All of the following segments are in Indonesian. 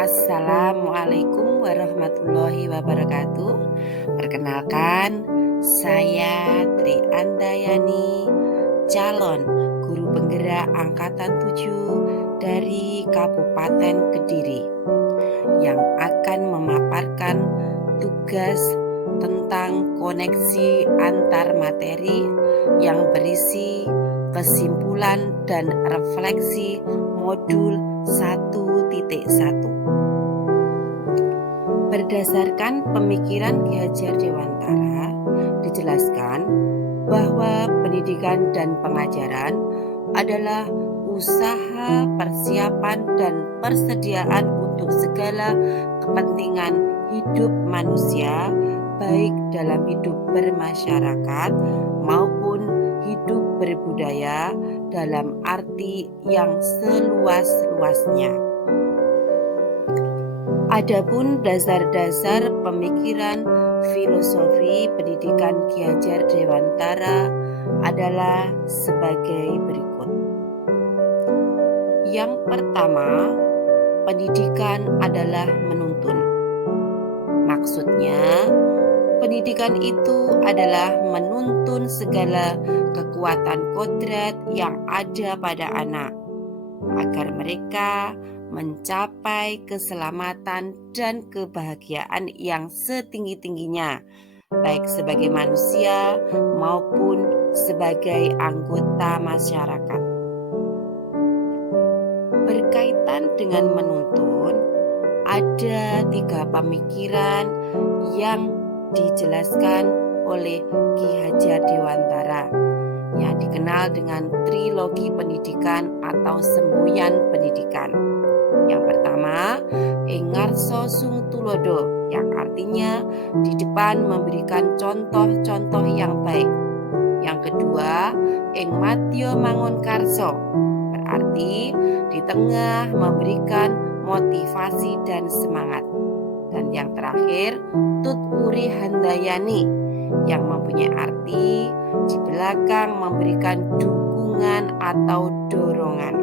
Assalamualaikum warahmatullahi wabarakatuh. Perkenalkan, saya Tri Andayani, calon guru penggerak angkatan 7 dari Kabupaten Kediri yang akan memaparkan tugas tentang koneksi antar materi yang berisi kesimpulan dan refleksi modul 1.1. Berdasarkan pemikiran Ki Hajar Dewantara, dijelaskan bahwa pendidikan dan pengajaran adalah usaha persiapan dan persediaan untuk segala kepentingan hidup manusia, baik dalam hidup bermasyarakat maupun hidup berbudaya dalam arti yang seluas-luasnya. Adapun dasar-dasar pemikiran filosofi pendidikan Ki Hajar Dewantara adalah sebagai berikut. Yang pertama, pendidikan adalah menuntun. Maksudnya, pendidikan itu adalah menuntun segala kekuatan kodrat yang ada pada anak, agar mereka mencapai keselamatan dan kebahagiaan yang setinggi-tingginya, baik sebagai manusia maupun sebagai anggota masyarakat. Berkaitan dengan menuntun, ada 3 pemikiran yang dijelaskan oleh Ki Hajar Dewantara yang dikenal dengan trilogi pendidikan atau semboyan pendidikan. Yang pertama, ing ngarsa sung tulodo, yang artinya di depan memberikan contoh-contoh yang baik. Yang kedua, ing madya mangun karso, berarti di tengah memberikan motivasi dan semangat. Dan yang terakhir, tut uri handayani, yang mempunyai arti di belakang memberikan dukungan atau dorongan.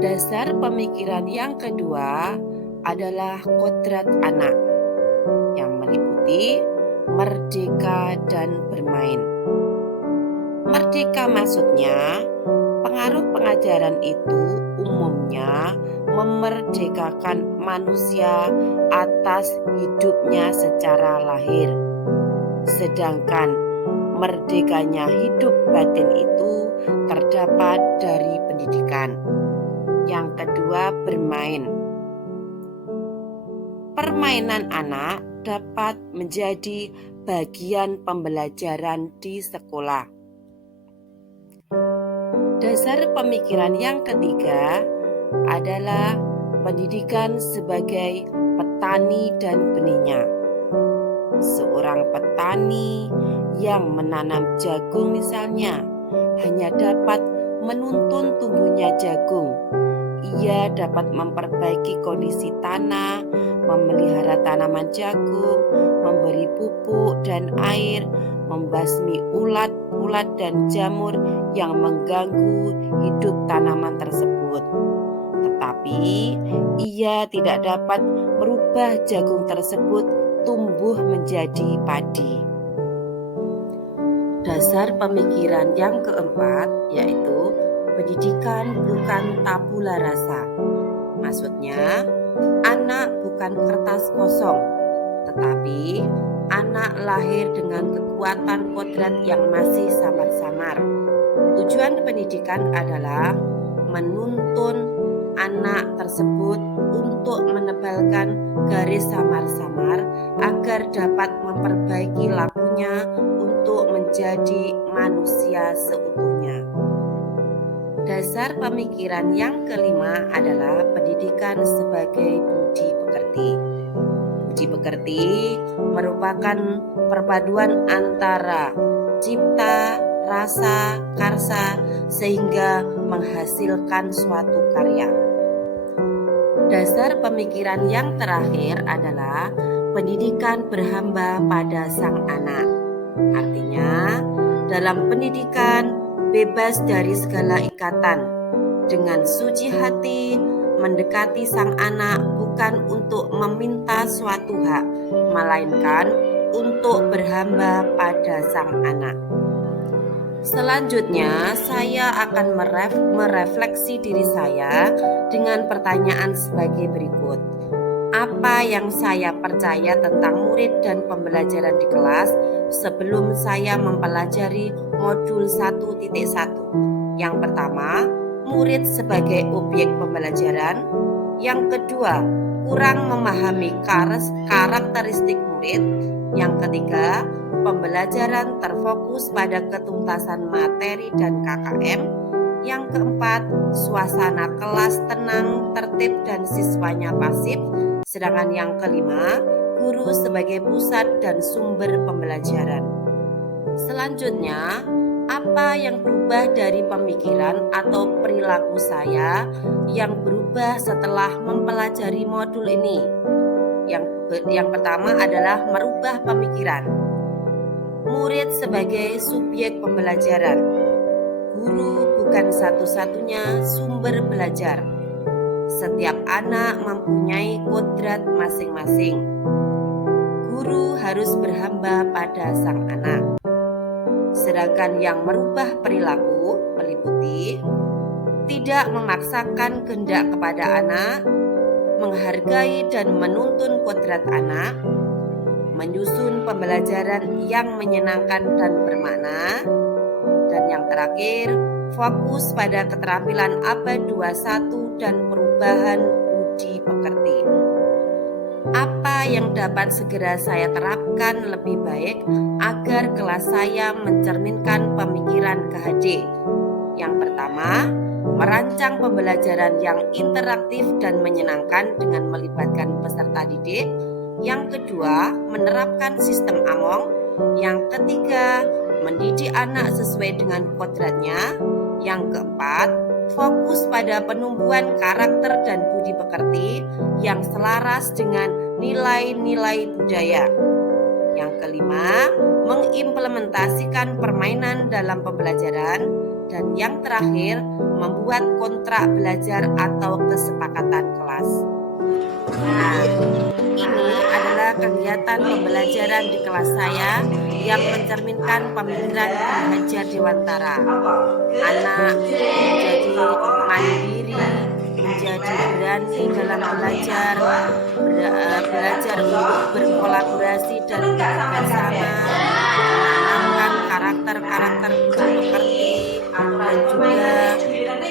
Dasar pemikiran yang kedua adalah kodrat anak yang meliputi merdeka dan bermain. Merdeka maksudnya pengaruh pengajaran itu umumnya memerdekakan manusia atas hidupnya secara lahir. Sedangkan merdekanya hidup batin itu terdapat dari pendidikan. Yang kedua, bermain. Permainan anak dapat menjadi bagian pembelajaran di sekolah. Dasar pemikiran yang ketiga adalah pendidikan sebagai petani dan benihnya. Seorang petani yang menanam jagung misalnya hanya dapat menuntun tumbuhnya jagung. Ia dapat memperbaiki kondisi tanah, memelihara tanaman jagung, memberi pupuk dan air, membasmi ulat-ulat dan jamur yang mengganggu hidup tanaman tersebut. Tetapi ia tidak dapat merubah jagung tersebut tumbuh menjadi padi. Dasar pemikiran yang keempat yaitu pendidikan bukan tabula rasa. Maksudnya, anak bukan kertas kosong, tetapi anak lahir dengan kekuatan kodrat yang masih samar-samar. Tujuan pendidikan adalah menuntun anak tersebut untuk menebalkan garis samar-samar agar dapat memperbaiki lakunya untuk menjadi manusia seutuhnya. Dasar pemikiran yang kelima adalah pendidikan sebagai budi pekerti. Budi pekerti merupakan perpaduan antara cipta, rasa, karsa sehingga menghasilkan suatu karya. Dasar pemikiran yang terakhir adalah pendidikan berhamba pada sang anak. Artinya, dalam pendidikan bebas dari segala ikatan, dengan suci hati mendekati sang anak bukan untuk meminta suatu hak, melainkan untuk berhamba pada sang anak. Selanjutnya, saya akan merefleksi diri saya dengan pertanyaan sebagai berikut. Apa yang saya percaya tentang murid dan pembelajaran di kelas sebelum saya mempelajari modul 1.1? Yang pertama, murid sebagai objek pembelajaran. Yang kedua, kurang memahami karakteristik murid. Yang ketiga, pembelajaran terfokus pada ketuntasan materi dan KKM. Yang keempat, suasana kelas tenang, tertib dan siswanya pasif. Sedangkan yang kelima, guru sebagai pusat dan sumber pembelajaran. Selanjutnya, apa yang berubah dari pemikiran atau perilaku saya yang berubah setelah mempelajari modul ini? Yang pertama adalah merubah pemikiran. Murid sebagai subjek pembelajaran. Guru bukan satu-satunya sumber belajar. Setiap anak mempunyai kodrat masing-masing. Guru harus berhamba pada sang anak. Sedangkan yang merubah perilaku meliputi tidak memaksakan kehendak kepada anak, menghargai dan menuntun kodrat anak, menyusun pembelajaran yang menyenangkan dan bermakna, dan yang terakhir, fokus pada keterampilan abad 21 dan perubahan budi pekerti. Apa yang dapat segera saya terapkan lebih baik agar kelas saya mencerminkan pemikiran KHD? Yang pertama, merancang pembelajaran yang interaktif dan menyenangkan dengan melibatkan peserta didik. Yang kedua, menerapkan sistem AMONG. Yang ketiga, mendidik anak sesuai dengan kodratnya. Yang keempat, fokus pada penumbuhan karakter dan budi pekerti yang selaras dengan nilai-nilai budaya. Yang kelima, mengimplementasikan permainan dalam pembelajaran. Dan yang terakhir, membuat kontrak belajar atau kesepakatan kelas. Nah, ini adalah kegiatan pembelajaran di kelas saya yang mencerminkan pemikiran Ki Hajar Dewantara. Anak menjadi mandiri, menjadi berani dalam belajar, belajar untuk berkolaborasi dan bersama, menanamkan karakter-karakter budi pekerti, dan juga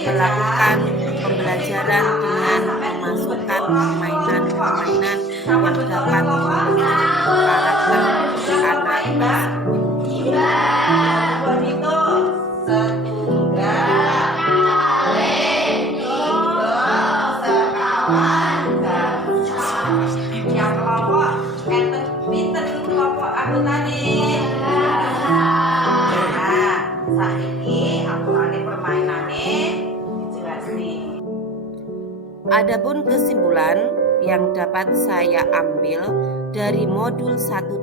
melakukan pembelajaran dengan memasukkan permainan-permainan yang dapat membentuk karakter anak Adapun kesimpulan yang dapat saya ambil dari modul 1.1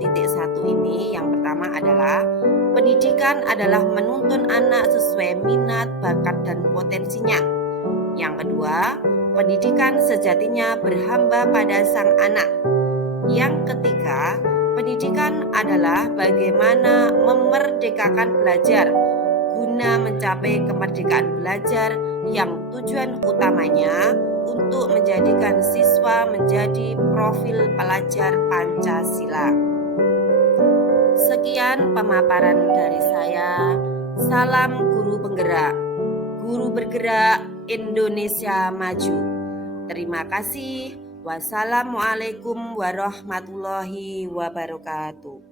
ini, yang pertama adalah pendidikan adalah menuntun anak sesuai minat, bakat, dan potensinya. Yang kedua, pendidikan sejatinya berhamba pada sang anak. Yang ketiga, pendidikan adalah bagaimana memerdekakan belajar guna mencapai kemerdekaan belajar yang tujuan utamanya untuk menjadikan siswa menjadi profil pelajar Pancasila. Sekian pemaparan dari saya. Salam guru penggerak. Guru bergerak, Indonesia maju. Terima kasih. Wassalamualaikum warahmatullahi wabarakatuh.